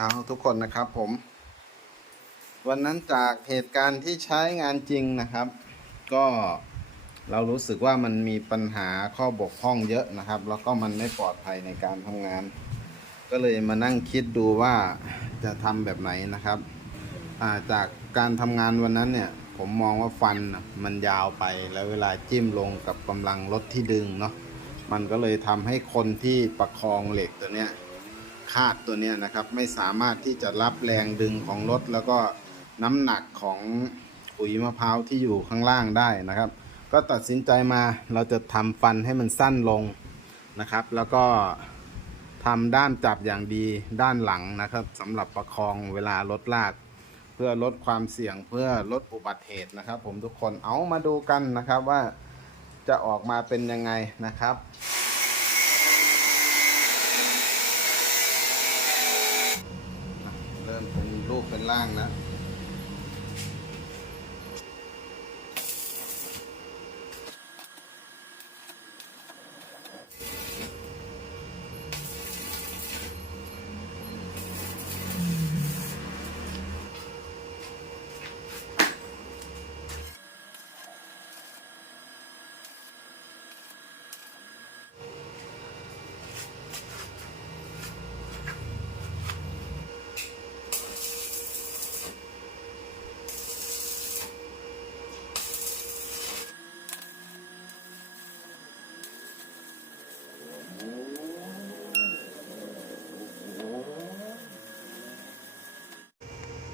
เอาทุกคนนะครับผม วันนั้นจากเหตุการณ์ที่ใช้งานจริงนะครับ ก็เรารู้สึกว่ามันมีปัญหาข้อบกพร่องเยอะนะครับ แล้วก็มันไม่ปลอดภัยในการทำงาน ก็เลยมานั่งคิดดูว่าจะทำแบบไหนนะครับาจากการทำงานวันนั้นเนี่ย ผมมองว่าฟันมันยาวไปแล้วเวลาจิ้มลงกับกำลังรถที่ดึงเนาะมันก็เลยทำให้คนที่ประคองเหล็กตัวเนี้ย คาดตัวนี้นะครับ ไม่สามารถที่จะรับแรงดึงของรถ แล้วก็น้ำหนักของขุยมะพร้าวที่อยู่ข้างล่างได้นะครับ ก็ตัดสินใจมาเราจะทำฟันให้มันสั้นลงนะครับ แล้วก็ทำด้ามจับอย่างดีด้านหลังนะครับสำหรับประคองเวลารถลากเพื่อลดความเสี่ยงเพื่อลดอุบัติเหตุนะครับ ผมทุกคนเอามาดูกันนะครับว่าจะออกมาเป็นยังไงนะครับ เริ่มเป็นรูปเป็นร่างนะ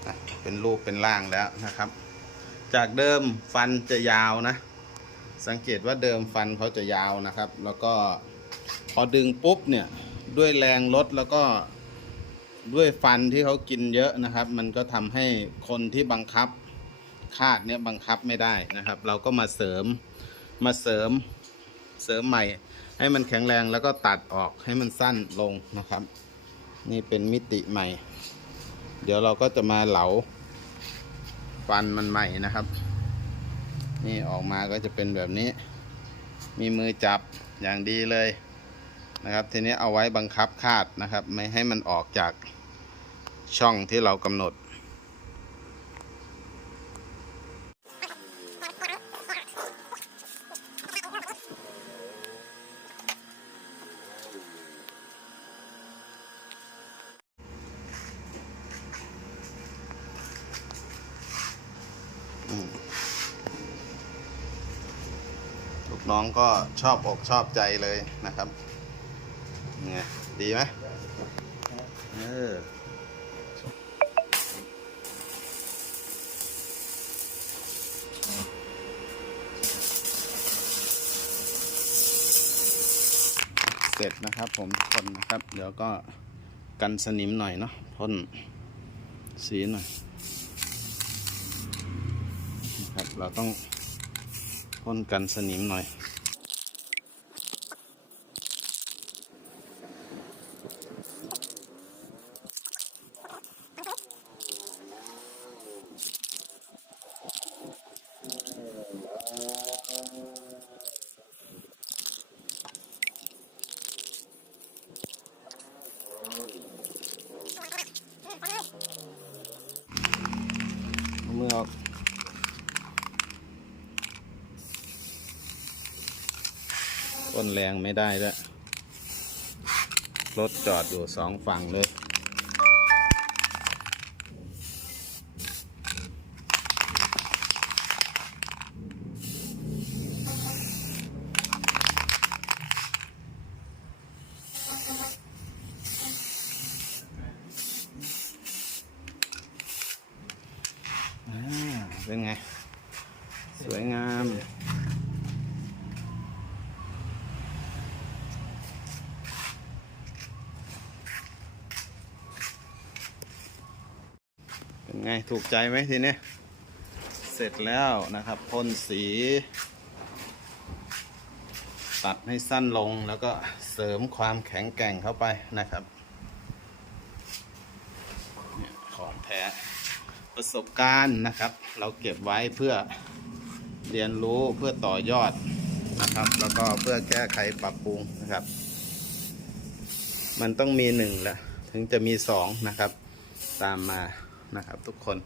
อะเป็นรูปเป็นร่างแล้วนะครับ จากเดิมฟันจะยาวนะ สังเกตว่าเดิมฟันเขาจะยาวนะครับ แล้วก็พอดึงปุ๊บเนี่ยด้วยแรงรถแล้วก็ด้วยฟันที่เขากินเยอะนะครับ มันก็ทำให้คนที่บังคับคาดเนี่ยบังคับไม่ได้นะครับ เราก็มาเสริมมาเสริมเสริมใหม่ ให้มันแข็งแรงแล้วก็ตัดออกให้มันสั้นลงนะครับ นี่เป็นมิติใหม่ เดี๋ยวเราก็จะมาเหลา ฟันมันใหม่นะครับ นี่ออกมาก็จะเป็นแบบนี้ มีมือจับอย่างดีเลยนะครับ ทีนี้เอาไว้บังคับคาดนะครับ ไม่ให้มันออกจากช่องที่เรากำหนด น้องก็ชอบอกชอบใจเลยนะครับไงดีไหมเออเสร็จนะครับผมทุกคนนะครับ เดี๋ยวก็กันสนิมหน่อยเนาะพ่นสีหน่อยนะครับเราต้อง พ่นกันสนิมหน่อย ต้นแรงไม่ได้ด้วยรถจอดอยู่สองฝั่งเลยเป็นไง สวยงาม ไงถูกใจไหมทีนี้เสร็จแล้วนะครับพ่นสี ตัดให้สั้นลงแล้วก็เสริมความแข็งแกร่งเข้าไปนะครับของแท้ประสบการณ์นะครับ เราเก็บไว้เพื่อเรียนรู้เพื่อต่อยอดนะครับ แล้วก็เพื่อแก้ไขปรับปรุงนะครับ มันต้องมีหนึ่งละถึงจะมีสองนะครับ ตามมา นะครับทุกคน